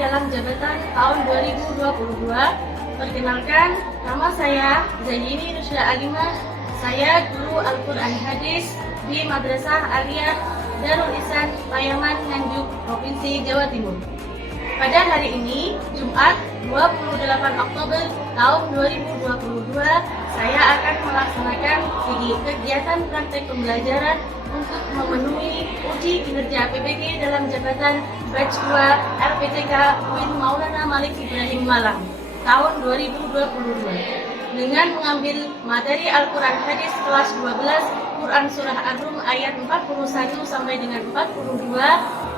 dalam jabatan tahun 2022. Perkenalkan, nama saya Zaini Rusya Alimah. Saya guru Al-Quran Hadis di Madrasah Aliyah Darul Ihsan Payaman, Nganjuk, Provinsi Jawa Timur. Pada hari ini, Jumat 28 Oktober tahun 2022, saya akan melaksanakan kegiatan praktek pembelajaran untuk memenuhi uji kinerja PPG dalam jabatan Batch 2 LPTK UIN Maulana Malik Ibrahim Malang tahun 2022 dengan mengambil materi Al-Quran Hadis kelas 12, Quran Surah Ar-Rum ayat 41 sampai dengan 42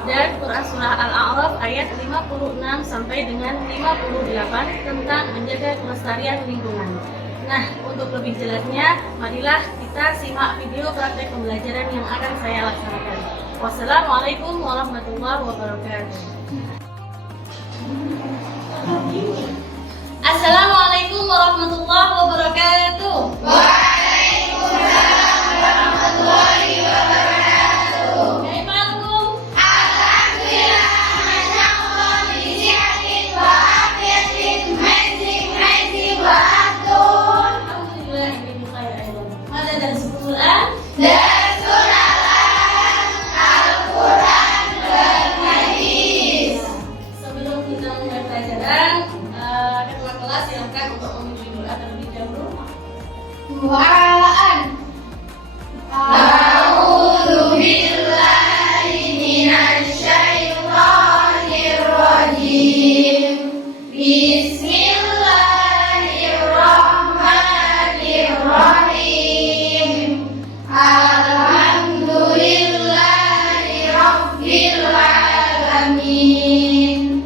dan Quran Surah Al-A'raf ayat 56 sampai dengan 58 tentang menjaga kelestarian lingkungan. Nah, untuk lebih jelasnya, marilah kita simak video praktek pembelajaran yang akan saya laksanakan. Wassalamualaikum warahmatullahi wabarakatuh. Assalamualaikum warahmatullahi wabarakatuh. Waalaikumsalam warahmatullahi wabarakatuh. Kaifakum? Alhamdulillah, masyaallah, bisiatin wa afiatin, mazing wa atun. Alhamdulillah, ini khair ayat. Mada dan sebulan. Darsul Alam, Al-Quran dan Hadis. Sebelum kita mulai pelajaran, ketua kelas silakan untuk memimpin doa terlebih dahulu. Duaan. A'udzu billahi minasy syaithanir rajim. Bismillahirrahmanirrahim. Alhamdulillahi rabbil alamin.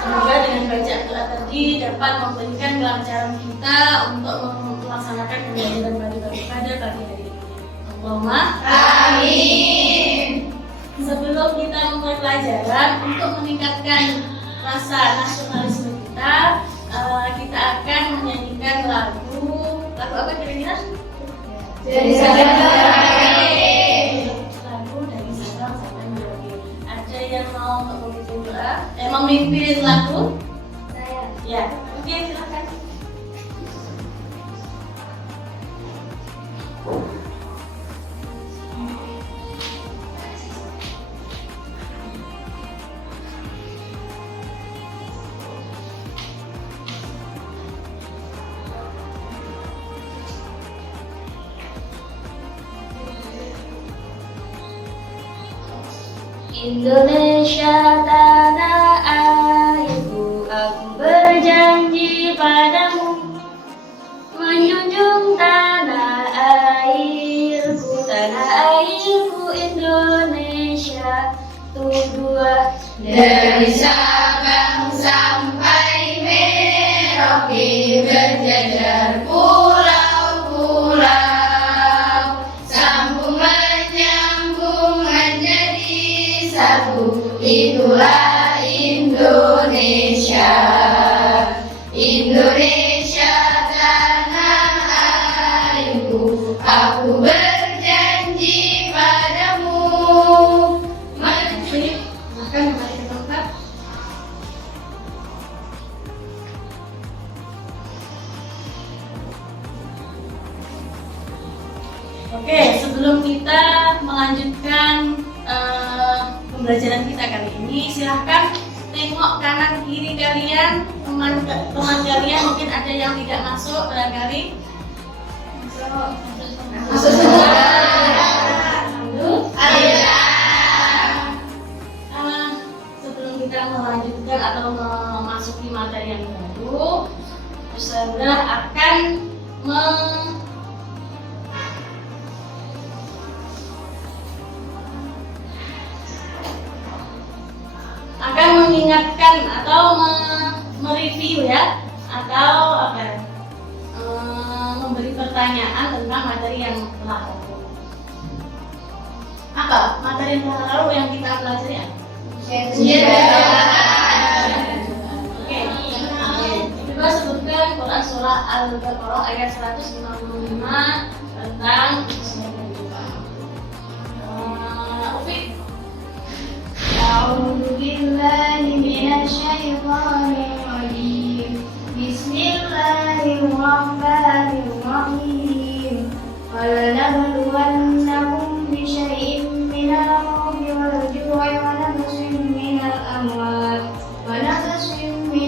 Semoga dengan bacaan doa tadi dapat memberikan kelancaran kita untuk melaksanakan pembelajaran pada pagi hari ini. Allahumma Amin. Sebelum kita memulai pelajaran, untuk meningkatkan rasa nasionalisme kita, kita akan menyanyikan lagu apa kira-kira? Dari Sabang sampai Lagu dari Sabang sampai Merauke. Ada yang mau memimpin doa? Memimpin lagu? saya. Ya, oke, silakan. Indonesia tanah airku, aku berjanji padamu menjunjung tanah airku Indonesia dua. Dari Sabang sampai Merauke berjajar pulau-pulau, sambung menyambung menjadi satu. Itulah Indonesia, Indonesia tanah airku. Aku berjanji padamu. Silakan kembali ke tempat. Oke, sebelum kita melanjutkan pembelajaran kita kali ini, silahkan tengok kanan kiri kalian, teman kalian mungkin ada yang tidak masuk barangkali. Masuk semua. Sebelum kita melanjutkan atau memasuki materi yang baru, Ustazah akan mengingatkan atau mereview ya, atau memberi pertanyaan tentang materi yang telah lalu. Apa materi yang telah lalu yang kita pelajari? Oke, coba sebutkan Quran Surah Al-Baqarah ayat 155 tentang Ufik. A'udzu billahi minasy وَلَنَبْلُوَنَّكُمْ بِشَيْءٍ مِّنَ الْخَوْفِ وَالْجُوعِ وَنَقْصٍ مِّنَ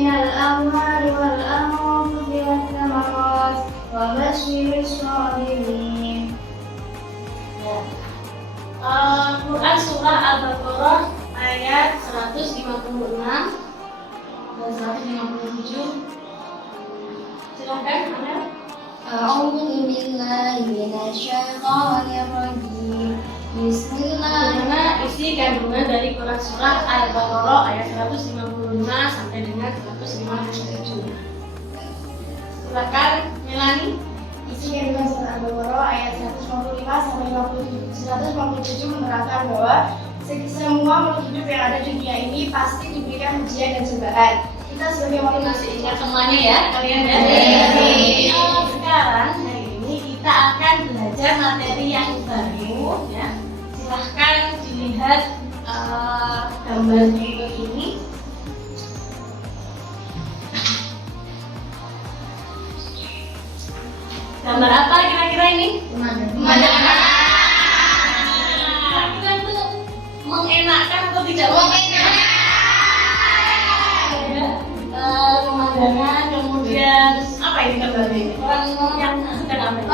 الْأَمْوَالِ وَالْأَنفُسِ وَالثَّمَرَاتِ وَبَشِّرِ الصَّابِرِينَ. Quran Surah Al-Baqarah ayat 156 dan 157. Silakan, Amel. A'udzu billahi minasyaitonir rajim. Bismillahirrahmanirrahim. Bagaimana isi kandungan dari Quran Surah Al-Baqarah ayat 155 sampai dengan 157? Silakan, Melani. Isi kandungan surah Al-Baqarah ayat 155 sampai 157 menerangkan bahwa semua makhluk hidup yang ada di dunia ini pasti diberikan ujian dan cobaan. Kita sebagai makhluk Masih ingat semuanya ya, kalian ya? Sekarang hari ini kita akan belajar materi yang baru ya. Silahkan dilihat gambar berikut ini. Gambar apa kira-kira ini? Pemandangan. Kita tuh mengenakan atau tidak mengenakan? Pemandangan, kemudian apa ini gambarnya ini? Orang yang sedang apa?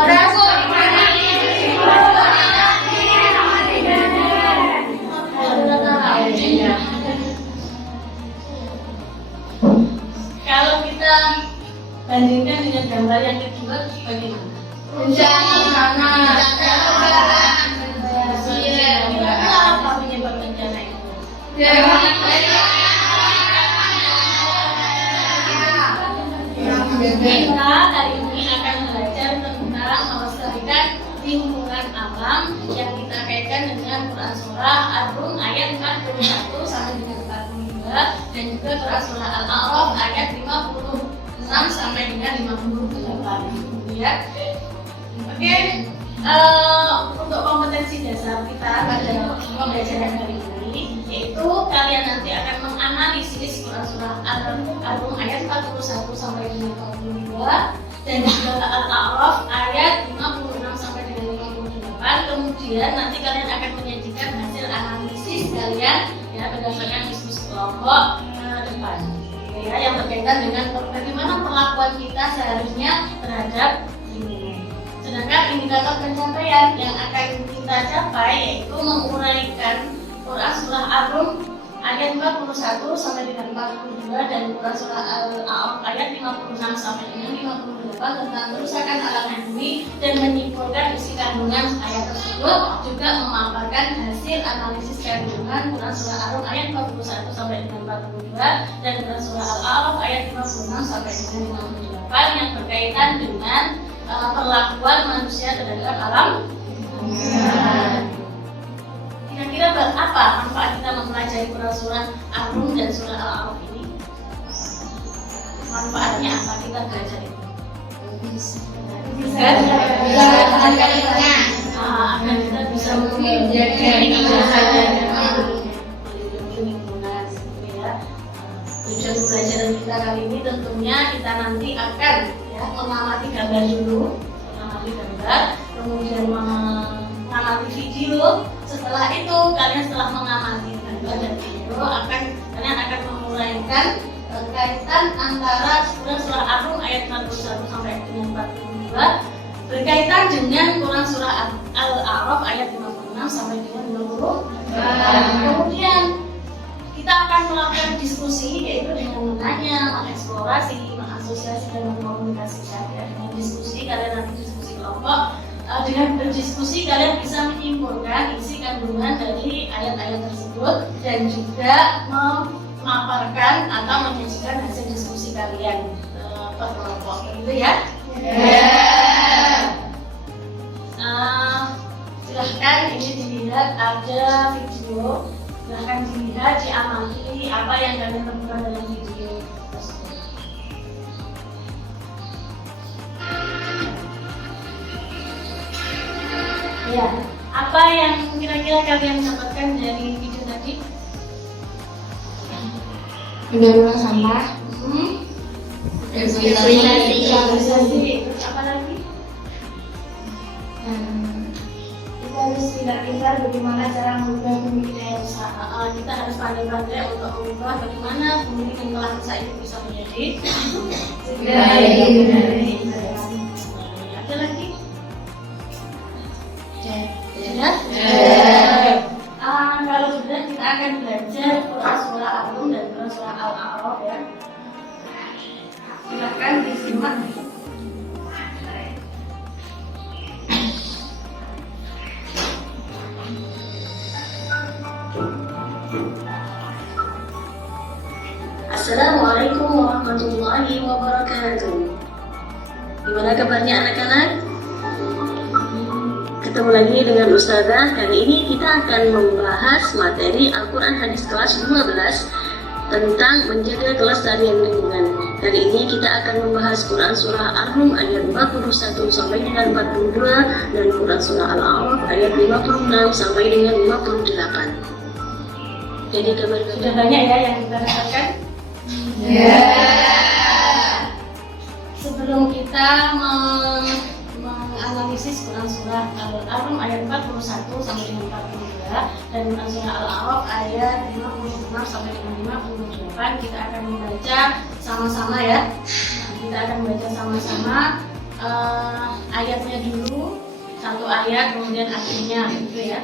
Kalau kita bandingkan dengan gambar yang kedua, bagaimana? Bencana. Kira-kira apa penyebab bencana itu? Kita hari ini akan belajar tentang melestarikan lingkungan alam yang kita kaitkan dengan Quran Surah Ar-Rum ayat 41 sampai dengan 42 dan juga Quran Surah Al-A'raf ayat 56 sampai dengan 58. Ya. Oke, untuk kompetensi dasar kita pada pembelajaran kali ini yaitu kalian nanti akan menganalisis Quran Surah Al-Rum ayat 41 sampai dengan 42 dan juga Al-A'raf ayat 56 sampai dengan 58. Kemudian nanti kalian akan menyajikan hasil analisis kalian ya berdasarkan diskusi kelompok depan ya, yang berkaitan dengan bagaimana perlakuan kita seharusnya terhadap lingkungan. Sedangkan indikator pencapaian yang akan kita capai yaitu menguraikan Quran Surah Ar-Rum ayat 41 sampai dengan 42 dan Quran Surah Al-A'raf ayat 56 sampai dengan 58 tentang kerusakan alam bumi dan menyimpulkan isi kandungan ayat tersebut, juga memaparkan hasil analisis kandungan Quran Surah Ar-Rum ayat 41 sampai dengan 42 dan Quran Surah Al-A'raf ayat 56 sampai dengan 58 yang berkaitan dengan perlakuan manusia terhadap alam. Kira-kira apa manfaat kita mempelajari Quran Surah Ar-Rum dan Surah Al-A'raf ini? Manfaatnya apa kita belajar itu? Agar kita bisa menjaga lingkungan. Tujuan pembelajaran kita kali ini tentunya kita nanti akan ya mengamati gambar dulu, kemudian mengamati video. Setelah itu kalian setelah mengamati gambar dan video kalian akan menguraikan kaitan antara Quran Surah Ar-Rum ayat 41 sampai dengan 42 berkaitan dengan Quran Surah Al-A'raf ayat 56 sampai dengan 20. Kemudian kita akan melakukan diskusi yaitu dengan menanya, mengeksplorasi, mengasosiasi dan mengkomunikasikan ya. Dengan diskusi kalian nanti diskusi kelompok. Dengan berdiskusi kalian bisa menyimpulkan isi kandungan dari ayat-ayat tersebut dan juga memaparkan atau menyajikan hasil diskusi kalian per kelompok, begitu ya? Silahkan ini dilihat ada video, silahkan dilihat, diamati apa yang kalian temukan dalam video tersebut. Ya, apa yang kira-kira kalian dapatkan dari video tadi? Mendaur sampah. Terus apa lagi? pintar-pintar bagaimana cara mengubah bumi kita yang rusak. Kita harus pandai-pandai untuk mengubah bagaimana bumi yang telah rusak itu bisa menjadi baik. Ada lagi? Sudah? Kalau sudah, kita akan belajar Quran surah Ar-Rum dan Quran surah Al-A'raf ya. Silakan disimak. Assalamualaikum warahmatullahi wabarakatuh. Gimana kabarnya anak-anak? Ketemu lagi dengan Ustazah. Kali ini kita akan membahas materi Al-Quran Hadis kelas 12 tentang menjaga kelestarian lingkungan. Kali ini kita akan membahas Quran surah Ar-Rum ayat 41 sampai dengan 42 dan Quran surah Al-A'raf ayat 56 sampai dengan 58. Jadi kabar-kabar sudah banyak ya yang kita dapatkan. Sebelum kita menganalisis Quran surah Al-Rum ayat 41 sampai dengan 42 dan Quran surah Al-A'raf ayat 56 sampai dengan 58, kita akan membaca sama-sama ya. Kita akan membaca sama-sama ayatnya dulu, satu ayat kemudian akhirnya gitu ya.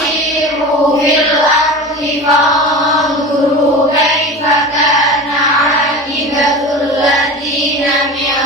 Siru fil ardi fanzuru kaifa kana aqibatul ladzina min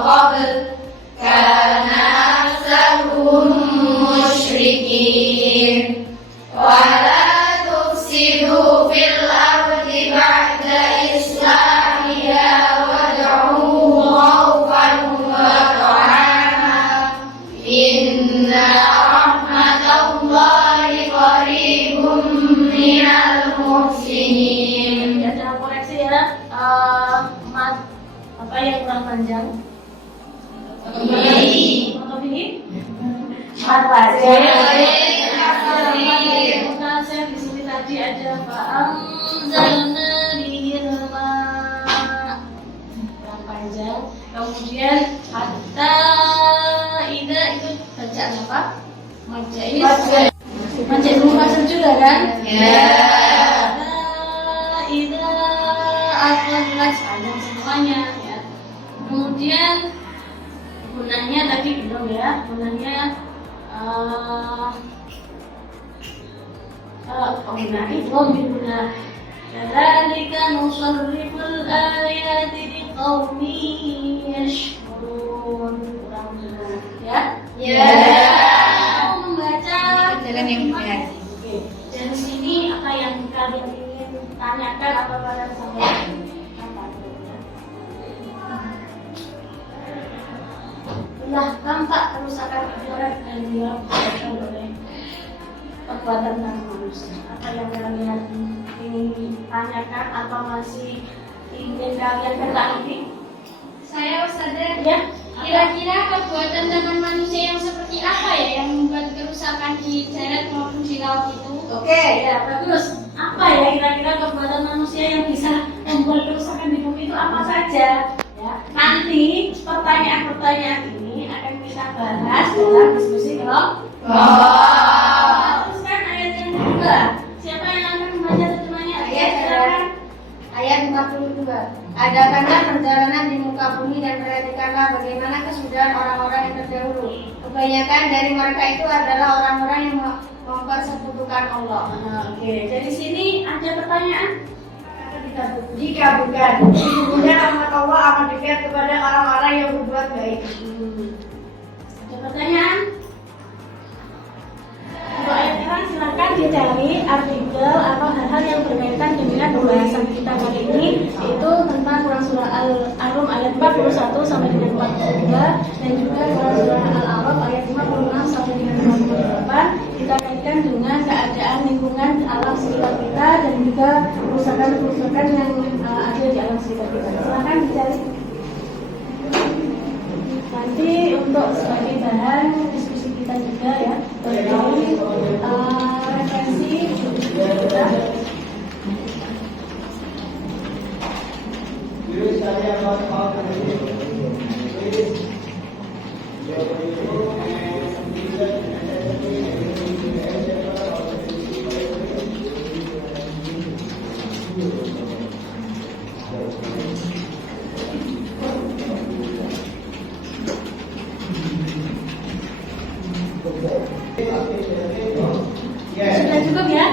qabl kana aktsaruhum musyrikin wa la tufsidu fil ardi ba'da islahiha wad'uhu khawfan wa tama'an inna rahmatallahi qaribun minal muhsinin. Ya, jangan koreksi ya. Apa yang kurang panjang? Mat wajib. Saya di sini tadi ada fa'anzalna bihil ma'. Kurang panjang. Kemudian hatta ida itu bacaan apa? Maja ini. Maja belum masuk juga kan? Ida akhlas panjang semuanya ya. Kemudian gunanya tadi belum ya. Gunanya guna kadzalika nusarriful ayati liqaumin yashkurun. Kurang benar ya. Membaca Jalan yang benar. Oke. Dan di sini apa yang kalian ingin tanyakan atau kalian sampaikan? Nah, tampak kerusakan keluarga dan disebabkan oleh perbuatan tangan manusia. Apa yang kalian ingin tanyakan atau masih ingin kalian ketahui? Saya Ustazah, Ya. kira-kira perbuatan tangan manusia yang seperti apa ya yang membuat kerusakan di darat maupun di laut itu? Oke, ya bagus. Apa ya kira-kira perbuatan manusia yang bisa membuat kerusakan di bumi itu apa saja? Ya, nanti pertanyaan-pertanyaan ini akan kita bahas dalam diskusi kelompok. Teruskan ayat yang kedua. Siapa yang akan membaca terjemahnya? Silakan. Ayat 42. Adakanlah perjalanan di muka bumi dan perhatikanlah bagaimana kesudahan orang-orang yang terdahulu. Kebanyakan dari mereka itu adalah orang-orang yang mempersekutukan Allah. Oke, dari sini ada pertanyaan? Jika bukan, sesungguhnya rahmat Allah akan dekat kepada orang-orang yang berbuat baik. Ada pertanyaan? Untuk ayat terang silakan dicari artikel atau hal-hal yang berkaitan dengan pembahasan kita kali ini, yaitu tentang Quran surah Al-Rum ayat 41 sampai dengan 42 dan juga Quran surah Al-A'raf ayat 56 sampai dengan 58. Kita kaitkan dengan keadaan lingkungan alam sekitar kita dan juga kerusakan-kerusakan yang ada di alam sekitar kita. Silakan dicari. Nanti untuk sebagai bahan diskusi kita juga ya, terkait referensi kita. Sudah cukup ya?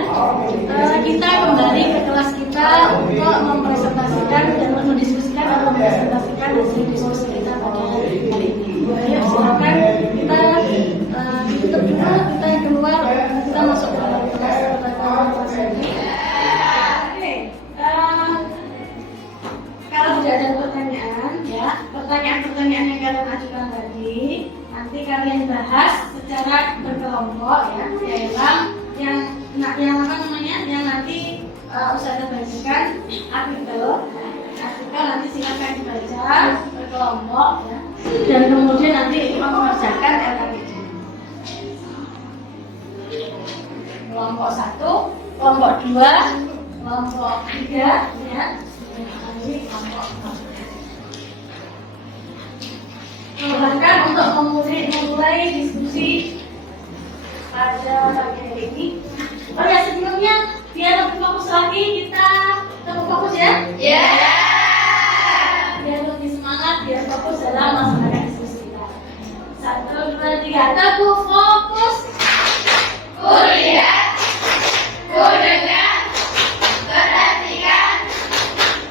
Kita kembali ke kelas kita untuk mempresentasikan dan mendiskusikan atau mempresentasikan hasil diskusi kita pada hari ini. Ayo silakan kita tutup dulu, kita keluar, kita masuk ke dalam kelas kelas ini. Oke, kalau tidak ada pertanyaan, ya pertanyaan-pertanyaan yang kalian ajukan tadi nanti kalian bahas secara berkelompok ya, yang apa namanya, yang nanti Ustazah bagikan artikel nanti silakan dibaca berkelompok ya, dan kemudian nanti mengerjakan LKPD. Kelompok 1, kelompok 2, kelompok 3 ya, nanti kelompok 4. Bahkan untuk memulai diskusi pada pagi hari ini. Oh ya, sebelumnya biar lebih fokus lagi, kita tetap fokus ya. Biar lebih semangat, biar fokus dalam melaksanakan diskusi kita. 1, 2, 3, teguh fokus. Kulihat, kudengar, perhatikan,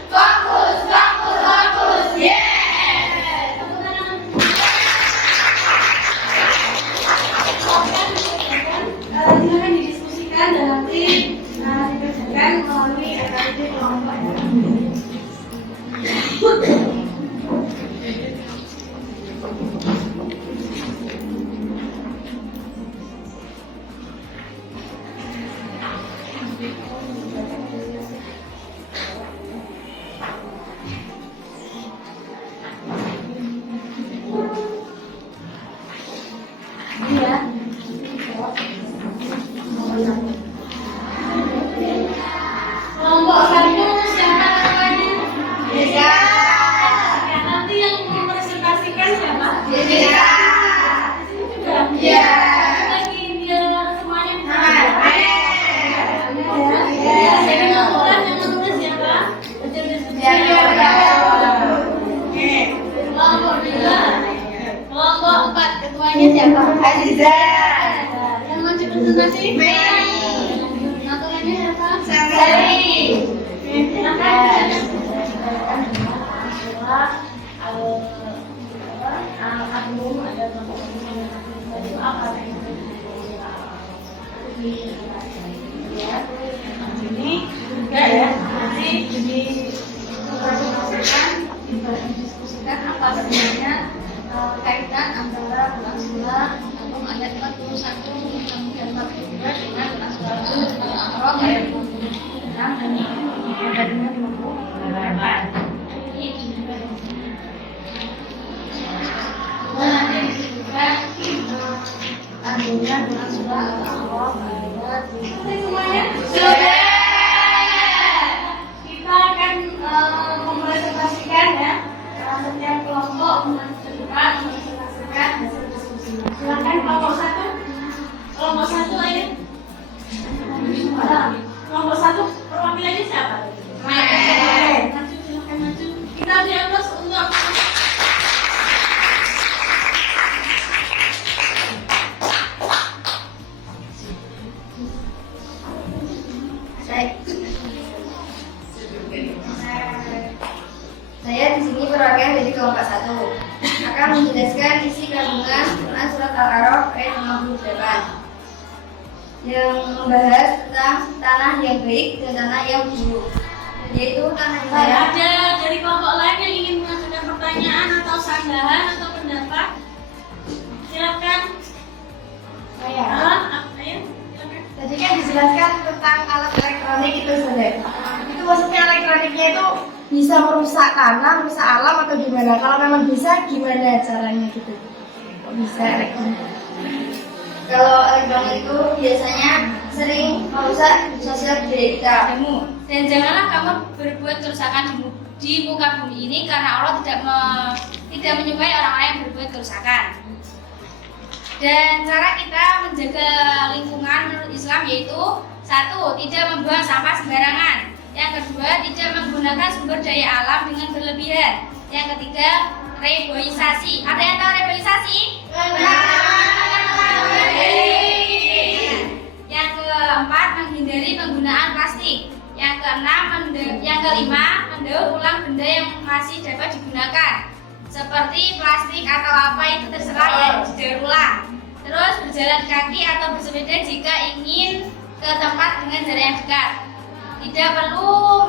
fokus, fokus, fokus, Silakan didiskusikan dan nanti dikerjakan melalui aktivitas kelompok ya. Iya. Kelompok 1 siapa namanya? Jessica. Ya, nanti yang mempresentasikan siapa? Jessica. Di sini juga? Iya. Lagi biar semuanya bisa. Iya. Jadi laporan yang menulis siapa? Iya. Oke. Kelompok 2. Kelompok 4 ketuanya siapa? Aziza. Yang maju presentasi? Mei. Aturannya siapa? Sari. Silakan. Ini juga ya, nanti didiskusikan apa sebenarnya kaitan antara bulan surat atau ayat 41 kemudian 42 dengan bulan surat Al-A'raf ayat 26 dan ayatnya 28. Nanti disebutkan artinya bulan surat Al-A'raf ayat semuanya Sudah. kita akan mempresentasikan ya, setiap kelompok menunjukkan mempresentasikan hasil diskusinya. Silakan kelompok 1. Kelompok 1 ayo. Kelompok 1 perwakilannya siapa? Maju, silakan maju. Kita beri aplaus untuk Saya di sini perwakilan dari kelompok 1 akan menjelaskan isi kandungan Quran surat Al-A'raf ayat 58 yang membahas tentang tanah yang baik dan tanah yang buruk, yaitu tanah yang baik. ada dari kelompok lain yang ingin mengajukan pertanyaan atau sanggahan atau pendapat? Silakan. Saya. Ayo, silakan. Tadi kan dijelaskan tentang alat elektronik itu Saudara. Itu maksudnya elektroniknya itu bisa merusak tanah, merusak alam atau gimana? Kalau memang bisa, gimana caranya gitu? Kok bisa elektronik? Kalau elektronik itu biasanya sering merusak sosial budaya kita. Dan janganlah kamu berbuat kerusakan di muka bumi ini, karena Allah tidak menyukai orang-orang yang berbuat kerusakan. Dan cara kita menjaga lingkungan menurut Islam yaitu 1. Tidak membuang sampah sembarangan. Yang kedua, tidak menggunakan sumber daya alam dengan berlebihan. Yang ketiga, reboisasi. Ada yang tahu reboisasi? Yang keempat, menghindari penggunaan plastik. Yang kelima, mendaur ulang benda yang masih dapat digunakan. Seperti plastik atau apa itu terserah ya, didaur ulang. Terus berjalan kaki atau bersepeda jika ingin ke tempat dengan jarak yang dekat. Tidak perlu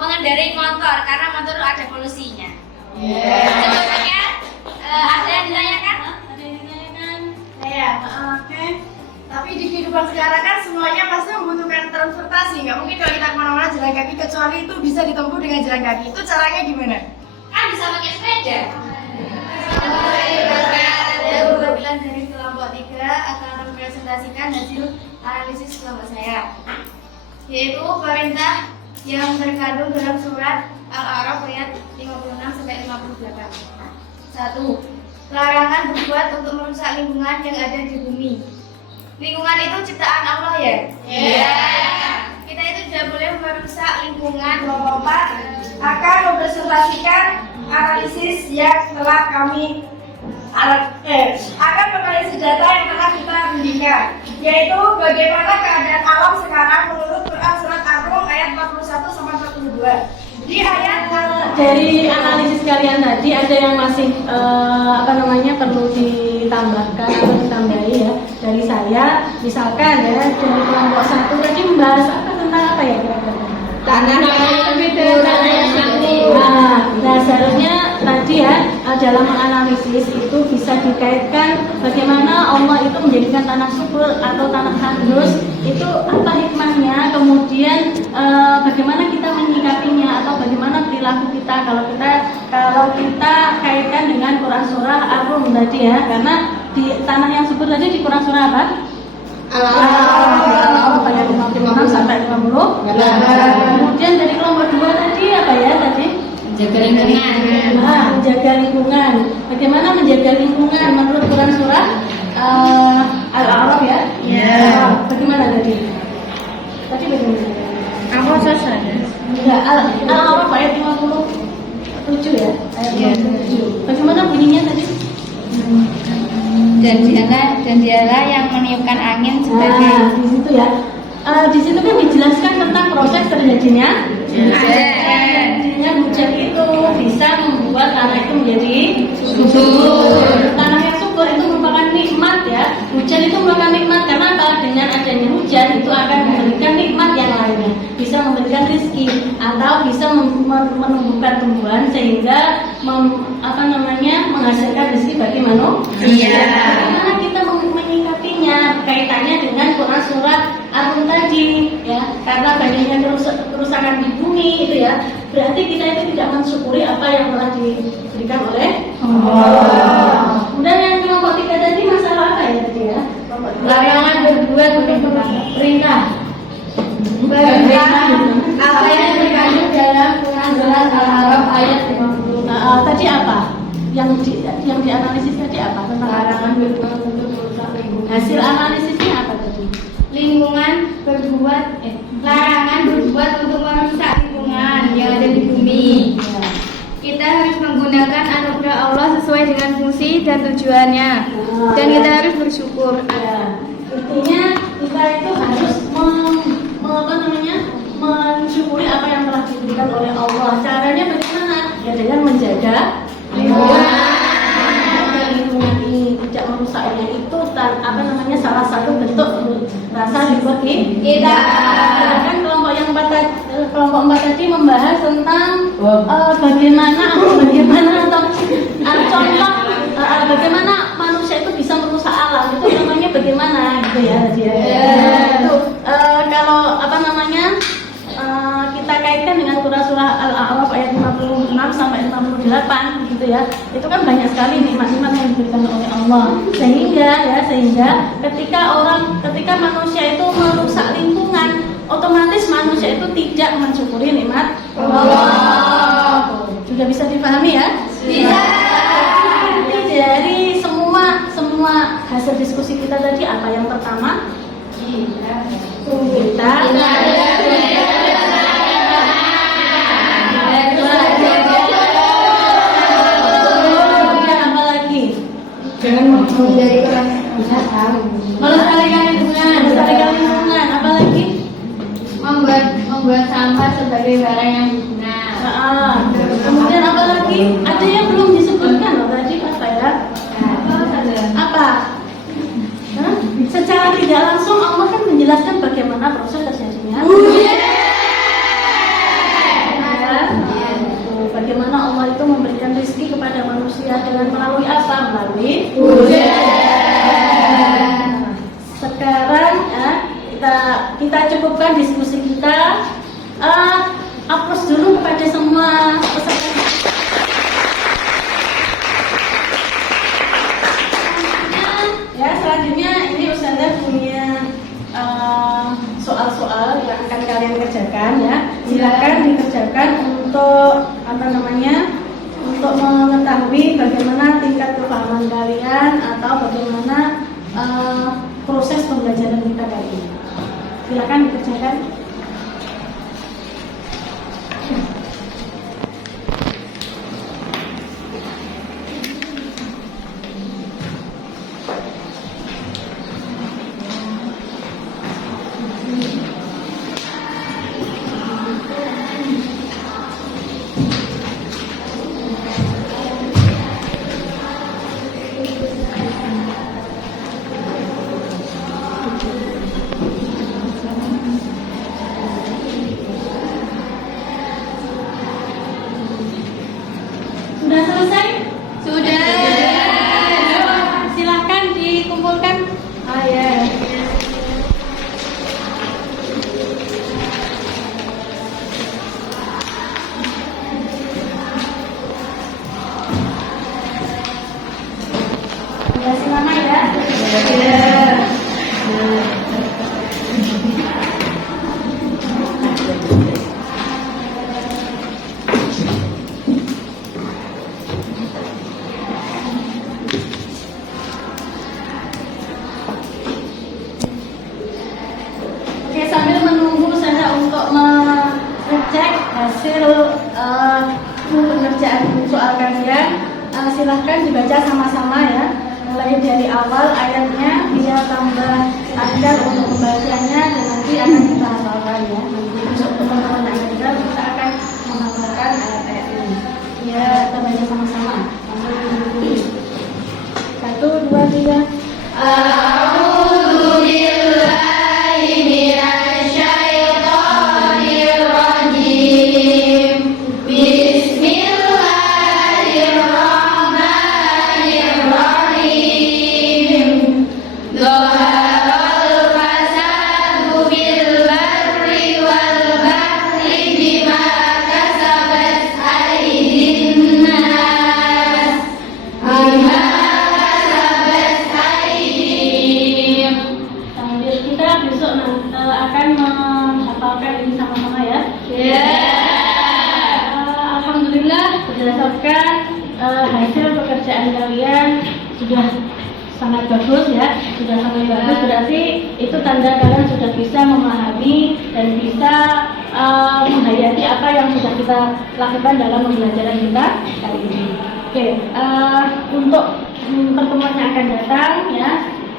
mengendarai motor karena motor ada polusinya. Selanjutnya ada yang ditanyakan? Ada yang ditanyakan? Saya. Oke. Tapi di kehidupan sekarang kan semuanya pasti membutuhkan transportasi. Nggak mungkin kalau kita kemana-mana jalan kaki, kecuali itu bisa ditempuh dengan jalan kaki. Itu caranya gimana? Kan bisa pakai sepeda. Ada perwakilan dari kelompok 3 akan mempresentasikan hasil analisis kelompok saya, yaitu perintah yang terkandung dalam surat Al-A'raf ayat 56-58. 1. Larangan berbuat untuk merusak lingkungan yang ada di bumi. Lingkungan itu ciptaan Allah ya? Kita itu tidak boleh merusak lingkungan. Kelompok 4 akan mempresentasikan analisis yang telah kami akan menganalisis data yang telah kita berikan, yaitu bagaimana keadaan alam sekarang menurut Quran surat Ar-Rum ayat 41-42. Di ayat Dari analisis kalian tadi ada yang masih perlu ditambahkan atau ditambahi ya. Dari saya, misalkan ya dari kelompok 1 tadi membahas tentang apa ya kira-kira? Tanah yang subur. Nah, seharusnya tadi ya dalam menganalisis itu bisa dikaitkan bagaimana Allah itu menjadikan tanah subur atau tanah tandus itu apa hikmahnya, kemudian bagaimana kita menyikapinya atau bagaimana perilaku kita kalau kita kaitkan dengan Quran surah Ar-Rum tadi ya, karena di tanah yang subur tadi di Quran surah apa? Al-A'raf ayat 56 sampai 50. Kemudian dari kelompok 2 tadi apa ya tadi? Menjaga lingkungan. Menjaga lingkungan. Bagaimana menjaga lingkungan menurut Quran surah Al-A'raf ya? Bagaimana tadi? Tadi bagaimana? Aku selesai. Enggak, Al-A'raf ayat 57 ya? Ayat 57. Bagaimana bunyinya tadi? Dan dialah yang meniupkan angin sebagai di situ ya. Di situ kan dijelaskan tentang proses terjadinya hujan itu bisa membuat tanah itu menjadi subur. Tanah yang subur itu merupakan nikmat ya. Hujan itu merupakan nikmat karena apa? Dengan adanya hujan itu akan memberikan nikmat yang lainnya. Bisa memberikan rezeki atau bisa menumbuhkan tumbuhan sehingga menghasilkan rezeki bagi manusia. Bagaimana kita menyikapinya? Kaitannya dengan Quran surat Ar-Rum tadi ya, karena banyaknya kerusakan di bumi itu ya, berarti kita itu tidak mensyukuri apa yang telah diberikan oleh Allah. Kemudian yang kelompok 3 tadi masalah apa ya tadi ya? larangan berbuat untuk perintah. Apa yang terkandung dalam Quran surat Al-A'raf ayat 50. Tadi apa? Yang dianalisis tadi apa? Tentang Larangan berbuat untuk merusak lingkungan. hasil analisisnya apa tadi? Larangan berbuat untuk merusak lingkungan yang ada di bumi. Kita harus menggunakan anugerah Allah sesuai dengan fungsi dan tujuannya, dan kita harus bersyukur. Ya, intinya kita itu harus mensyukuri apa yang telah diberikan oleh Allah. Caranya bagaimana? Ya dengan menjaga lingkungan ini tidak merusaknya itu salah satu bentuk rasa syukur kita. Kan kelompok 4 tadi membahas tentang bagaimana bagaimana manusia itu bisa merusak alam, itu namanya bagaimana gitu ya tadi ya. Itu kalau kita kaitkan dengan surah Al-A'raf ayat 56 sampai 58 gitu ya, itu kan banyak sekali nikmat-nikmat yang diberikan oleh Allah, sehingga ketika manusia itu merusak lingkungan, otomatis manusia itu tidak mensyukuri nikmat Allah. Sudah bisa dipahami ya? Bisa. Dari semua hasil diskusi kita tadi apa yang pertama? Kita menghindari kurang binatang, melestarikan lingkungan, apalagi membuat sampah sebagai barang yang berguna. kemudian apalagi ada yang belum disebutkan loh tadi apa ya? Apa? Hah? Secara tidak langsung Allah kan menjelaskan bagaimana proses terjadinya. Bagaimana Allah itu memberikan rezeki kepada manusia dengan melalui apa? Melalui hujan. Sekarang ya, kita cukupkan diskusi kita. Aplaus dulu kepada semua peserta. Ya, selanjutnya ini Ustazah punya soal-soal yang akan kalian kerjakan ya. Silakan dikerjakan untuk untuk mengetahui bagaimana tingkat kepahaman kalian atau bagaimana proses pembelajaran kita kali ini. Silakan dikerjakan. Sudah selesai? Sudah. Silahkan dikumpulkan. Ya. Durasi lama ya? Oke, sambil menunggu saya untuk mengecek hasil pengerjaan soal kalian, silahkan dibaca sama-sama ya. Mulai dari awal ayatnya biar tambah lancar untuk membacanya dan nanti akan kita hafalkan ya. Nanti besok teman-teman yang ada kita akan menghafalkan ayat-ayat ini. Ya, kita baca sama-sama. Sambil menunggu. 1, 2, 3. A'udzu billahi minasyaitonir rajim. Bismillahirrahmanirrahim. Dhaharal fasadu fil barri wal bahri bima kasabat aydin nas. Sambil kita besok akan menghafalkan ini sama-sama ya. Alhamdulillah berdasarkan hasil pekerjaan kalian sudah sangat bagus ya, sudah sangat bagus, berarti itu tanda kalian sudah bisa memahami dan bisa menghayati apa yang sudah kita lakukan dalam pembelajaran kita kali ini. Oke, untuk pertemuan yang akan datang ya,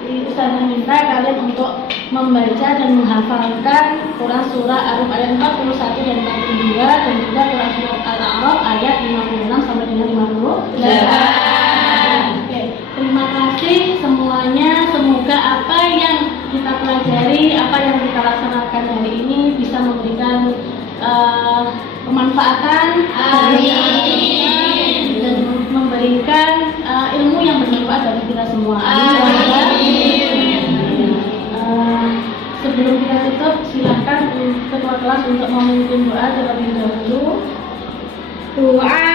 Ustazah minta kalian untuk membaca dan menghafalkan Quran surah Ar-Rum ayat 41 dan 42 dan juga Quran surah Al-A'raf ayat 56 sampai dengan 58. Oke, terima kasih semuanya. Semoga apa yang kita pelajari, apa yang kita laksanakan hari ini bisa memberikan pemanfaatan. Amin. Dan memberikan ilmu yang bermanfaat bagi kita semua. Amin. Sebelum kita tutup, silahkan ketua kelas untuk memimpin doa terlebih dahulu. Doa